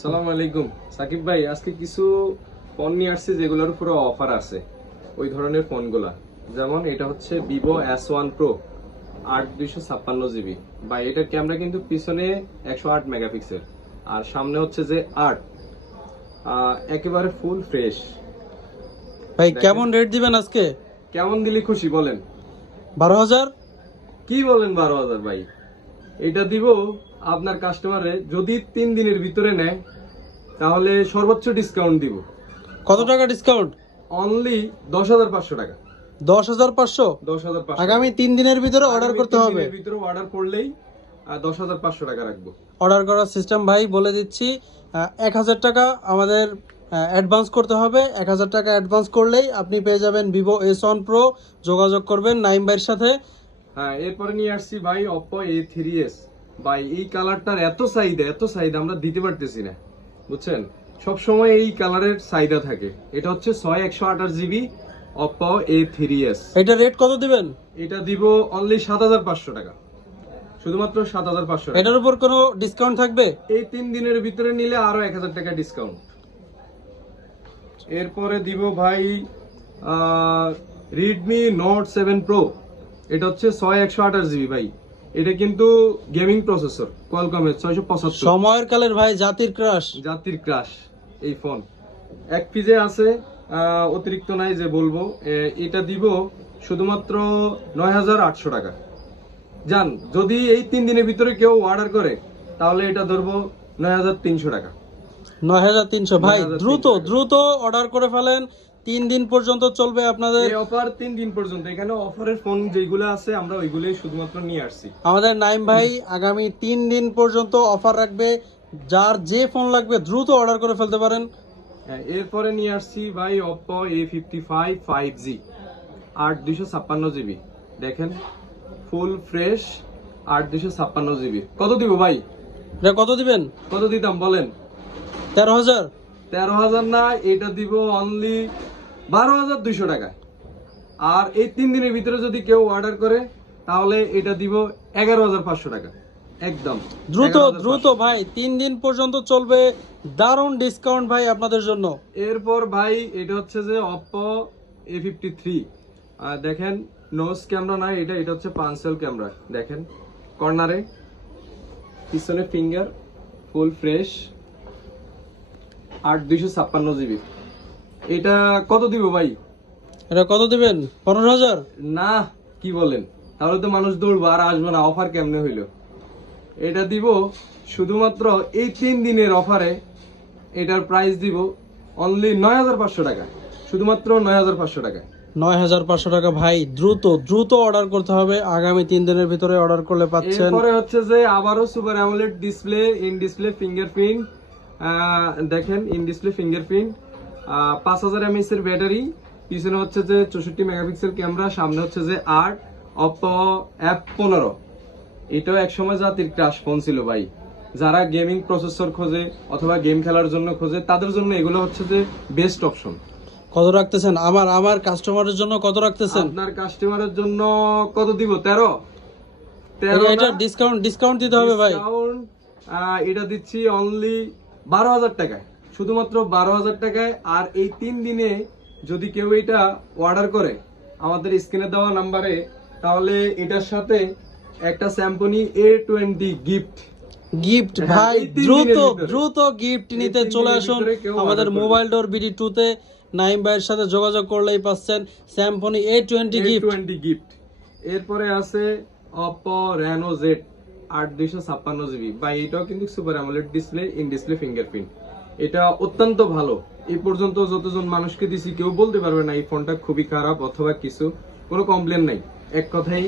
সালাম আলাইকুম সাকিব ভাই, আজকে কিছু ফোন নিয়ে আসছে যেগুলোর উপরে অফার আছে। ওই ধরনের ফোনগুলা, যেমন এটা হচ্ছে ভিভো S1 Pro 8 256 GB ভাই। এটার ক্যামেরা কিন্তু পিছনে 108 মেগাপিক্সেল আর সামনে হচ্ছে যে 8, একেবারে ফুল ফ্রেশ। ভাই কেমন রেট দিবেন আজকে? কেমন দিলে খুশি বলেন? 12,000। কি বলেন 12,000 ভাই? এটা দিব আপনার কাস্টমারে যদি 3 দিনের ভিতরে নেয় তাহলে সর্বোচ্চ ডিসকাউন্ট দিব। কত টাকা ডিসকাউন্ট? অনলি 10,500 টাকা। 10,500। 10,500 আগামী 3 দিনের ভিতরে অর্ডার করতে হবে। ভিতরে অর্ডার করলেই 10,500 টাকা রাখবো। অর্ডার করার সিস্টেম ভাই বলে দিচ্ছি। 1,000 টাকা আমাদের অ্যাডভান্স করতে হবে। 1,000 টাকা অ্যাডভান্স করলেই আপনি পেয়ে যাবেন ভিভো S1 Pro। যোগাযোগ করবেন নাইম ভাইয়ের সাথে। হ্যাঁ, এরপরে নিয়ে আসছি ভাই Oppo A3s ভাই। এই কালারটার এত চাহিদা আমরা দিতে পারতেছি না, বুঝছেন? সব সময় এই কালারের চাহিদা থাকে। এটা হচ্ছে 6/128 GB Oppo A3s। এটা রেট কত দিবেন? এটা দিব অনলি 7,500 টাকা, শুধুমাত্র 7,500 টাকা। এটার উপর কোনো ডিসকাউন্ট থাকবে? এই 3 দিনের ভিতরে নিলে আরো 1,000 টাকা ডিসকাউন্ট। এরপরে দিব ভাই Redmi Note 7 Pro। এটা হচ্ছে 6/128 GB ভাই। এটা কিন্তু গেমিং প্রসেসর কোয়ালকমের 675। সময়ের কালের ভাই জাতির ক্রাশ। জাতির ক্রাশ এই ফোন। এক পিজে আছে, অতিরিক্ত নাই যে বলবো। এটা দিব শুধুমাত্র 9,800 টাকা। জান, যদি এই 3 দিনের ভিতরে কেউ অর্ডার করে তাহলে এটা ধরবো 9,300 টাকা। 9,300 ভাই। 9,300 দ্রুত অর্ডার করে ফেলেন। 3 দিন পর্যন্ত চলবে আপনাদের এই অফার। 3 দিন পর্যন্ত এখানে অফারের ফোন যেগুলো আছে আমরা ওইগুলোই শুধুমাত্র নিয়ে আসছি। আমাদের নাইম ভাই আগামী 3 দিন পর্যন্ত অফার রাখবে। যার যে ফোন লাগবে দ্রুত অর্ডার করে ফেলতে পারেন। হ্যাঁ, এরপরে নিয়ে আসছি ভাই Oppo A55 5G 8 256 GB। দেখেন, ফুল ফ্রেশ 8 256 GB। কত দিব ভাই? এটা কত দিবেন? কত দিতাম বলেন? 13,000। 13,000 না, এটা দিব অনলি 12,200 টাকা। আর এই 3 দিনের ভিতরে যদি কেউ অর্ডার করে তাহলে এটা দিব 11,500 টাকা। একদম দ্রুত ভাই, 3 দিন পর্যন্ত চলবে। দারুণ ডিসকাউন্ট ভাই আপনাদের জন্য। এরপর ভাই এটা হচ্ছে যে Oppo A53। দেখেন, নোজ ক্যামেরা নাই, এটা হচ্ছে পাঁচেল ক্যামেরা। দেখেন কর্নারে, পিছনে ফিঙ্গার, ফুল ফ্রেশ 8 256 GB। এটা কত দিব ভাই? এটা কত দিবেন? 15,000। না, কি বলেন? তাহলে তো মানুষ দৌড়বো আর আসবো না। অফার কেমনে হইলো? এটা দিব শুধুমাত্র এই 3 দিনের অফারে। এটার প্রাইস দিব অনলি 9,500 টাকা, শুধুমাত্র 9,500 টাকা। 9,500 টাকা ভাই। দ্রুত অর্ডার করতে হবে। আগামী 3 দিনের ভিতরে অর্ডার করলে পাচ্ছেন। এরপরে হচ্ছে যে আবারও super AMOLED display, in display fingerprint. দেখেন, ইন ডিসপ্লে ফিঙ্গারপ্রিন্ট, 5,000 mAh এর ব্যাটারি, পিছনে হচ্ছে যে 64 মেগাপিক্সেল ক্যামেরা, সামনে হচ্ছে যে 8 Oppo F15। এটাও একসময় জাতির ক্রাশ ফোন ছিল ভাই। যারা গেমিং প্রসেসর খোঁজে অথবা গেম খেলার জন্য খোঁজে তাদের জন্য এগুলো হচ্ছে যে বেস্ট অপশন। কত রাখতেছেন? আমার কাস্টমারের জন্য কত রাখতেছেন? আপনার কাস্টমারের জন্য কত দিব? 13 এটা ডিসকাউন্ট দিতে হবে ভাই। এটা দিচ্ছি অনলি 12,000 টাকায়, শুধুমাত্র 12,000 টাকায়। আর এই 3 দিনে যদি কেউ এটা অর্ডার করে আমাদের স্ক্রিনে দেওয়া নাম্বারে, তাহলে এটার সাথে একটা স্যামসং A20 গিফট ভাই। দ্রুত গিফট নিতে চলে আসুন আমাদের মোবাইল ডোর BD2 তে। নাইম ভাইয়ের সাথে যোগাযোগ করলেই পাচ্ছেন স্যামসং A20 গিফট। এরপরে আছে Oppo Reno Z 8 256 GB ভাই। এটাও কিন্তু super AMOLED display, in display fingerprint. এটা অত্যন্ত ভালো। এই পর্যন্ত যতজন মানুষকে দিছি কেউ বলতে পারবে না এই ফোনটা খুবই খারাপ অথবা কিছু, কোনো কমপ্লেন নাই। এক কথাই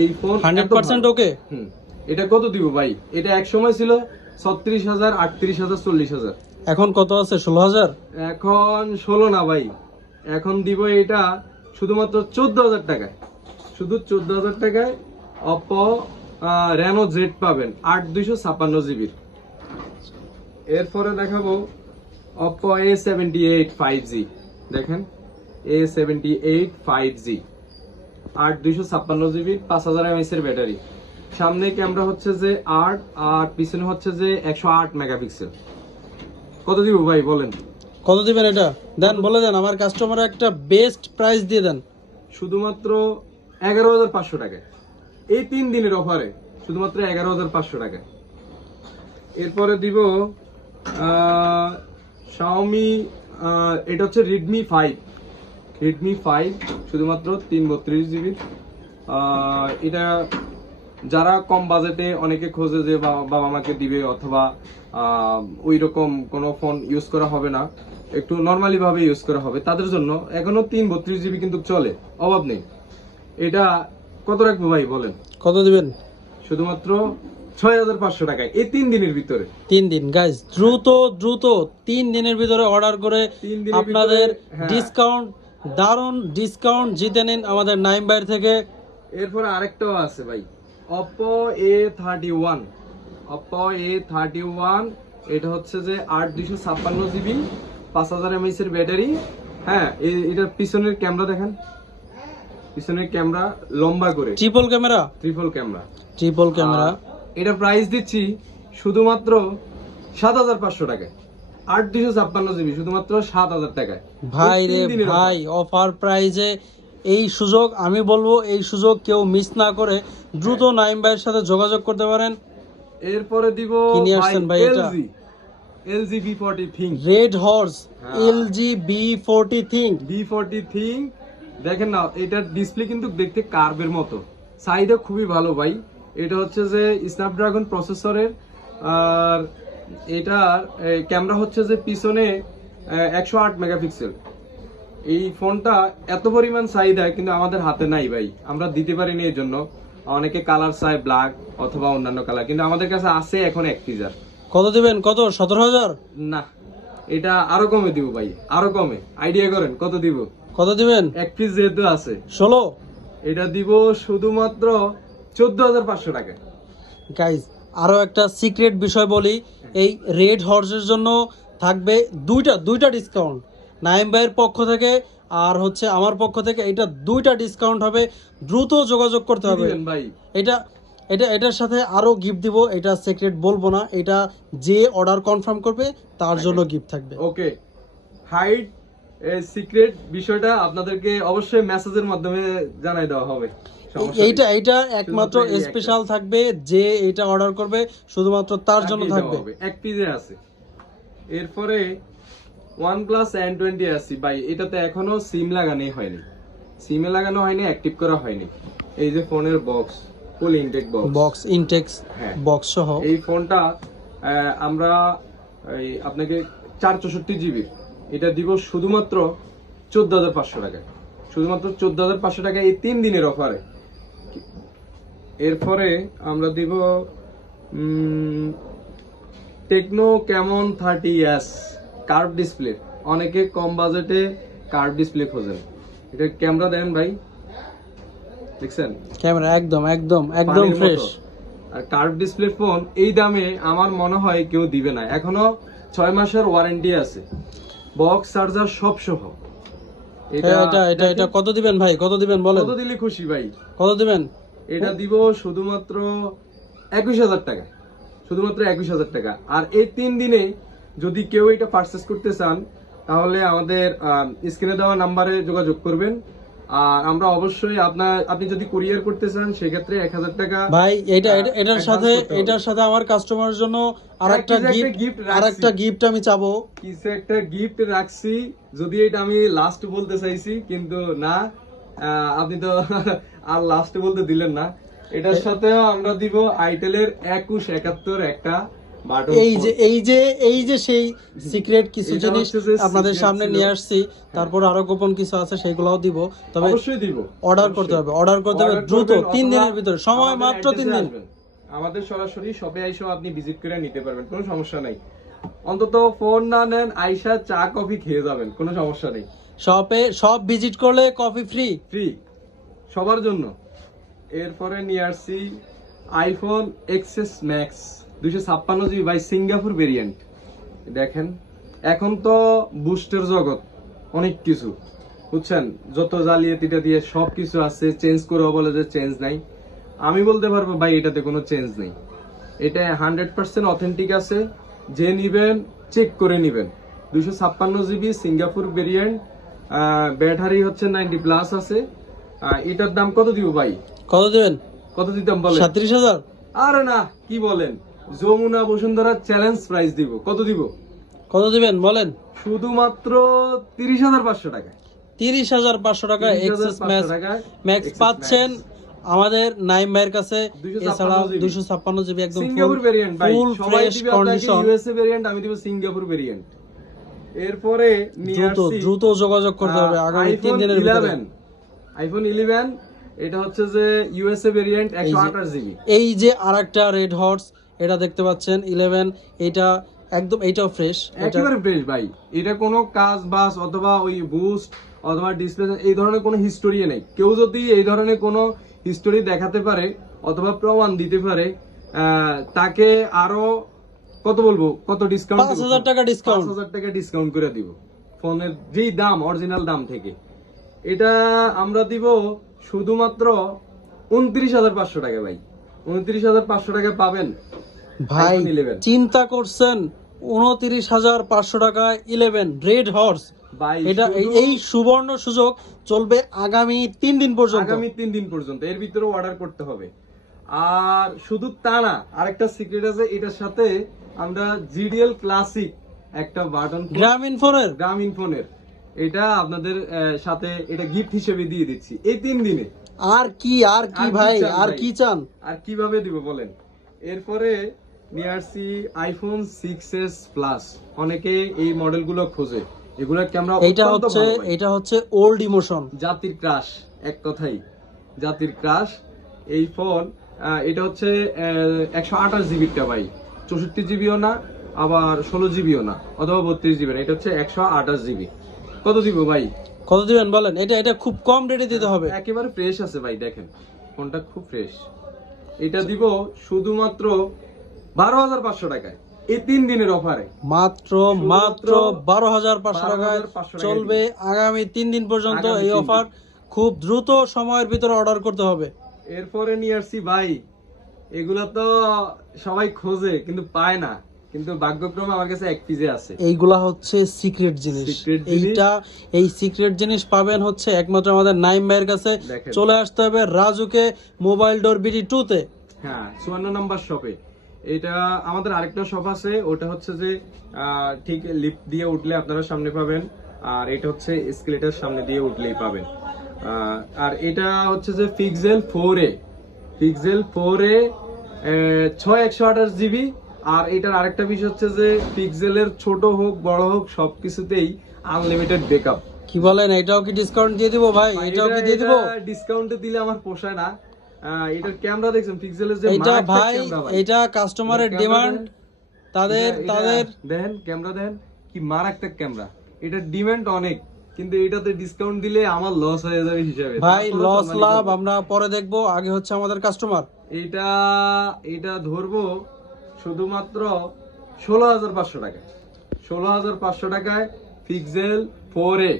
এই ফোন 100% ওকে। এটা কত দিব ভাই? এটা এক সময় ছিল 36,000, 38,000, 40,000। এখন কত আছে? 16,000। এখন 16 না ভাই, এখন দিব এটা শুধুমাত্র 14,000 টাকায়। শুধু 14,000 টাকায় Oppo Reno Z পাবেন 8 256 GB। এরপরে দেখাবো Oppo A78 5G। দেখেন, A78 5G 8 256 GB, 5,000 mAh এর ব্যাটারি, সামনে ক্যামেরা হচ্ছে যে 8 আর পিছনে হচ্ছে যে 108 মেগাপিক্সেল। কত দিব ভাই বলেন? কত দিবেন এটা দেন, বলে দেন, আমার কাস্টমার একটা বেস্ট প্রাইস দিয়ে দেন। শুধুমাত্র 11,500 টাকায়, এই 3 দিনের অফারে শুধুমাত্র 11,500 টাকায়। এরপরে দিব Xiaomi, এটা হচ্ছে Redmi 5 শুধুমাত্র 332 GB। এটা যারা কম বাজেটে, অনেকে খোঁজে যে বাবা মাকে দিবে অথবা ওই রকম কোনো ফোন ইউজ করা হবে না, একটু নর্মালি ভাবে ইউজ করা হবে, তাদের জন্য এখনো 332 GB কিন্তু চলে, অভাব নেই। এটা কত রাখবো ভাই বলেন? কত দিবেন? শুধুমাত্র 6,500 টাকায়, এই 3 দিনের ভিতরে। 3 দিন গাইস, দ্রুত দ্রুত 3 দিনের ভিতরে অর্ডার করে 3 দিনের আপনাদের ভিতরে, হ্যাঁ। ডিসকাউন্ট, দারুণ ডিসকাউন্ট জিতে নিন আমাদের নাইম ভাইয়ের থেকে। এরপর আরেকটাও আছে ভাই, Oppo A31। Oppo A31, এটা হচ্ছে যে 8/256 GB, 5000 mAh এর ব্যাটারি। হ্যাঁ, এটার পিছনের ক্যামেরা দেখেন, পিছনের ক্যামেরা লম্বা করে, ট্রিপল ক্যামেরা, ট্রিপল ক্যামেরা। এটা প্রাইস দিচ্ছি শুধুমাত্র 7,500 টাকায়, 8/256 GB, শুধুমাত্র 7,000 টাকায়। ভাই এই রে 3 দিনের ভাই, অফার প্রাইজে এই সুযোগ, আমি বলবো এই সুযোগ কেউ মিস না করে দ্রুত নাইম ভাইয়ের সাথে যোগাযোগ করতে পারেন। এরপরে দিব কি নিয়ে আসছেন ভাই এটা? LG V40 Think। Red horse হ্যাঁ। LG B40 Think। V40 Think, দেখেন না, এটার ডিসপ্লে কিন্তু দেখতে কার্ভের মতো, সাইডে খুবই ভালো ভাই। এটা হচ্ছে যে স্ন্যাপড্রাগন প্রসেসরের, আর এটার ক্যামেরা হচ্ছে যে পিছনে 108 মেগাপিক্সেল। এই ফোনটা এত পরিমাণ চাহিদা কিন্তু আমাদের হাতে নাই ভাই, আমরা দিতে পারিনি, এই জন্য অনেকে কালার চায় ব্ল্যাক অথবা অন্যান্য কালার, কিন্তু আমাদের কাছে আছে এখন 1 টিজার। কত দিবেন? কত? 17,000? না, এটা আরো কমে দিব ভাই, আরো কমে। আইডিয়া করেন কত দিব? কত দিবেন? 1 পিস যেহেতু আছে, 16? এটা দিব শুধুমাত্র 14,500 টাকা। গাইজ, আরো একটা সিক্রেট বিষয় বলি, এই রেড হর্সের জন্য থাকবে দুইটা ডিসকাউন্ট, নাইম ভাইয়ের পক্ষ থেকে আর হচ্ছে আমার পক্ষ থেকে, এটা দুইটা ডিসকাউন্ট হবে, দ্রুত যোগাযোগ করতে হবে ভাই। এটার সাথে আরো গিফট দিব, এটা সিক্রেট বলবো না, এটা যে অর্ডার কনফার্ম করবে তার জন্য গিফট থাকবে। ওকে, হাইড সিক্রেট বিষয়টা আপনাদেরকে অবশ্যই মেসেজের মাধ্যমে জানাই দেওয়া হবে। এইটা একমাত্র স্পেশাল থাকবে, যে এটা অর্ডার করবে শুধুমাত্র তার জন্য থাকবে। 1 পিসে আছে। এরপরে OnePlus N20 আছে ভাই, এটাতে এখনো সিম লাগানো হয়নি, অ্যাক্টিভ করা হয়নি। এই যে ফোনের বক্স, ফুল ইনটেক বক্স ইনটেক্স বক্স সহ এই ফোনটা আমরা আপনাকে 464 GB এটা দিব শুধুমাত্র 14,500 টাকায়, শুধুমাত্র 14,500 টাকায়, এই 3 দিনের অফারে। এরপরে আমরা দিব techno Camon 30s curve display. অনেকে কম বাজেটে কার্ভ ডিসপ্লে খোঁজেন, এটা ক্যামেরা দেন ভাই, দেখছেন ক্যামেরা একদম একদম একদম ফ্রেশ। আর কার্ভ ডিসপ্লে ফোন এই দামে আমার মনে হয় কেউ দিবে না। এখনো 6 মাসের ওয়ারেন্টি আছে, বক্স চার্জার সব সহ। এটা কত দিবেন ভাই? কত দিবেন বলেন? কত দিলে খুশি ভাই? কত দিবেন? এটা দিব শুধুমাত্র 21,000 টাকা, শুধুমাত্র 21,000 টাকা। আর এই 3 দিনে যদি কেউ এটা পারচেজ করতে চান তাহলে আমাদের স্ক্রিনে দেওয়া নাম্বারে যোগাযোগ করবেন। আর আমরা অবশ্যই আপনি যদি কুরিয়ার করতে চান সেক্ষেত্রে 1,000 টাকা ভাই। এটার সাথে আমার কাস্টমারের জন্য আরেকটা গিফট আমি চাবো, কিছু একটা গিফট রাখছি। যদি এটা আমি লাস্ট বলতে চাইছি, কিন্তু না, আপনি তো আর লাস্ট বলতে দিলেন না। এটার সাথেও আমরা দিব আইটেলের 2171 একটা বাটন। এই যে সেই সিক্রেট কিছু জিনিস আপনাদের সামনে নিয়ে আসছি, তারপর আরো গোপন কিছু আছে, সেগুলোও দিব। তবে অবশ্যই দিব, অর্ডার করতে হবে দ্রুত, 3 দিনের ভিতরে, সময় মাত্র 3 দিন। আমাদের সরাসরি শপে আইসা আপনি ভিজিট করে নিতে পারবেন, কোনো সমস্যা নাই। অন্তত ফোন না নেন, আইসা চা কফি খেয়ে যাবেন, কোনো সমস্যা নেই। সব ভিজিট করলে কফি ফ্রি সবার জন্য। এরপরে নিয়ে আসছি iPhone XS Max 256 GB by Singapore variant. দেখেন, এখন তো বুস্টের জগৎ, অনেক কিছু বুঝছেন, যত জালিয়াতিটা দিয়ে সবকিছু আছে, চেঞ্জ করে বলে যে চেঞ্জ নাই। আমি বলতে পারবো ভাই এটাতে কোনো চেঞ্জ নেই, এটা 100% অথেন্টিক আছে। যে নিবেন চেক করে নেবেন। 256 GB সিঙ্গাপুর ভেরিয়েন্ট, ব্যাটারি হচ্ছে 90+ আছে। এটার দাম কত দিব ভাই? কত দিবেন? কত দিতাম বলেন? 37,000। আরে না, কি বলেন, যমুনা বসুন্ধরা চ্যালেঞ্জ প্রাইস দিব। কত দিব? কত দিবেন বলেন? শুধুমাত্র 30,500 টাকা। 30,500 টাকা এক্সেস 30,500 ম্যাক্স পাচ্ছেন আমাদের নাইম ভাইয়ের কাছে। 256 এছাড়া GB 256 GB একদম সিঙ্গাপুর ভেরিয়েন্ট ভাই, ফুল সবাই ফ্রেশ দিবে আপনাকে কন্ডিশন। ইউএসএ ভেরিয়েন্ট, আমি দিব সিঙ্গাপুর ভেরিয়েন্ট। এরপরে নিয়ে আসছি দ্রুত যোগাযোগ করতে হবে আগামী 3 দিনের ভিতরে। আইফোন 11, এটা হচ্ছে যে ইউএসএ ভেরিয়েন্ট 128 GB। এই যে আরেকটা রেড হর্স, এটা দেখতে পাচ্ছেন 11, এটা একদম এইটাও ফ্রেশ, একেবারে ফ্রেশ ভাই। এটা কোনো কাজ বাস অথবা ওই বুস্ট অথবা ডিসপ্লে এই ধরনের কোনো হিস্টোরি নেই। কেউ যদি এই ধরনের কোনো হিস্টোরি দেখাতে পারে অথবা প্রমাণ দিতে পারে, তাকে আরো কত বলবো, কত ডিসকাউন্ট, 5,000 টাকা ডিসকাউন্ট, 5,000 টাকা ডিসকাউন্ট করে দিব ফোনের যেই দাম অরিজিনাল দাম থেকে। এটা আমরা দিব শুধুমাত্র 29,500 টাকা ভাই। 29,500 টাকা পাবেন ভাই iPhone 11। চিন্তা করছেন 29,500 টাকা 11 রেড হর্স ভাই এটা এই সুবর্ণ সুযোগ চলবে আগামী 3 দিন পর্যন্ত। আগামী 3 দিন পর্যন্ত, এর ভিতরে অর্ডার করতে হবে। আর শুধু তা না, আরেকটা সিক্রেট আছে, এটার সাথে আমরা জিডিএল ক্লাসিক একটা বাটন গ্রামীণ ফোনের এটা আপনাদের সাথে এটা গিফট হিসেবে দিয়ে দিচ্ছি এই 3 দিনে। আর কি ভাই, আর কি চান? আর কিভাবে দিব বলেন? এরপরে নিয়ে আসছি আইফোন 6s প্লাস। অনেকে এই মডেলগুলো খোঁজে, এগুলোর ক্যামেরা এটা হচ্ছে ওল্ড ইমোশন, জাতির ক্রাশ, এক কথাই জাতির ক্রাশ এই ফোন। এটা হচ্ছে 128 GB ভাই, 64 GB না, আবার 16 GB না, অথবা 32 GB না, এটা হচ্ছে 128 GB। কত দিব ভাই? কত দিবেন বলেন? এটা খুব কম রেটে দিতে হবে। একেবারে ফ্রেশ আছে ভাই, দেখেন ফোনটা খুব ফ্রেশ। এটা দিব শুধুমাত্র 12,500 টাকায় এই 3 দিনের অফারে। মাত্র 12,500 টাকায় চলবে আগামী 3 দিন পর্যন্ত এই অফার। খুব দ্রুত সময়ের ভিতরে অর্ডার করতে হবে। এরপরে নিয়ে আসছি ভাই, এগুলা তো সবাই খোঁজে কিন্তু পায় না, কিন্তু ভাগ্যক্রমে আমার কাছে এক পিসে আছে। এইগুলা হচ্ছে সিক্রেট জিনিস। এই সিক্রেট জিনিস পাবেন হচ্ছে একমাত্র আমাদের নাইম ভাইয়ের কাছে। চলে আসতে হবে রাজুকে মোবাইল ডোর বিডি 2 তে। হ্যাঁ, 54 নম্বর শপে। এটা আমাদের আরেকটা শপ আছে, ওটা হচ্ছে যে ঠিক লিফট দিয়ে উঠলে আপনারা সামনে পাবেন, আর এটা হচ্ছে এসকেলেটর সামনে দিয়ে উঠলেই পাবেন। আর এটা হচ্ছে যে পিক্সেল 4a 128 GB। আর এটার আরেকটা বিষয় হচ্ছে যে পিক্সেলের ছোট হোক বড় হোক সবকিছুতেই আনলিমিটেড ব্যাকআপ। কি বলেন, এটাও কি ডিসকাউন্ট দিয়ে দিব ভাই? এটাও কি দিয়ে দিব? ডিসকাউন্টে দিলে আমার পোষায় না। এটার ক্যামেরা দেখছেন পিক্সেলের যে এটা ভাই, এটা কাস্টমারের ডিমান্ড। তাদের দেখেন ক্যামেরা, দেখেন কি মারাত্মক ক্যামেরা। এটার ডিমান্ড অনেক, কিন্তু এটাতে ডিসকাউন্ট দিলে আমার লস হয়ে যাবে হিসাবে। ভাই লস লাভ আমরা পরে দেখবো, আগে হচ্ছে আমাদের কাস্টমার। এটা ধরবো শুধুমাত্র 16,500 টাকায়। 16,500 টাকায় পিক্সেল 4a।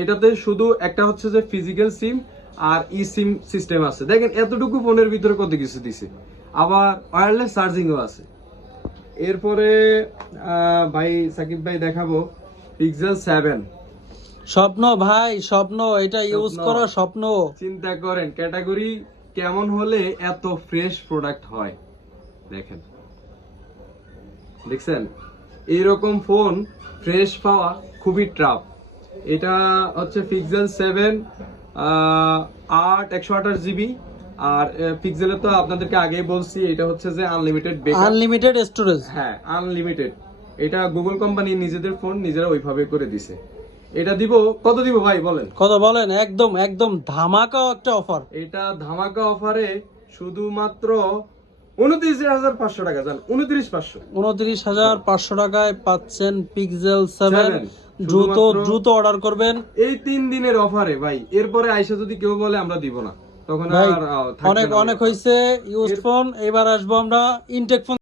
এটাতে শুধু একটা হচ্ছে যে ফিজিক্যাল সিম আর ই সিম সিস্টেম আছে। দেখেন এতটুকু ফোনের ভিতরে কত কিছু দিছে, আবার ওয়্যারলেস চার্জিংও আছে। এরপরে ভাই সাকিব ভাই দেখাবো পিক্সেল 7। স্বপ্ন ভাই, স্বপ্ন, এটা ইউজ করা স্বপ্ন। চিন্তা করেন ক্যাটাগরি কেমন হলে এত ফ্রেশ প্রোডাক্ট হয়। দেখছেন এইরকম ফোন ফ্রেশ পাওয়া খুবই টাফ। এটা হচ্ছে পিক্সেল 7 128 GB। আর পিক্সেলের তো আপনাদেরকে আগে বলছি, এটা হচ্ছে যে আনলিমিটেড স্টোরেজ। হ্যাঁ, আনলিমিটেড। এটা গুগল কোম্পানি নিজেদের ফোন নিজেরা ওইভাবে করে দিছে। এটা দিব কত দিব ভাই বলেন? কত বলেন? একদম ধামাকা একটা অফার। এটা ধামাকা অফারে শুধুমাত্র 29,500 টাকা। জান 29,500 টাকায় পাচ্ছেন পিক্সেল 7। দ্রুত অর্ডার করবেন এই 3 দিনের অফারে ভাই। এরপরে আইসা যদি কেউ বলে আমরা দিব না, তখন আর অনেক হয়েছে ইউজ ফোন। এবার আসবো আমরা ইনটেক ফোন।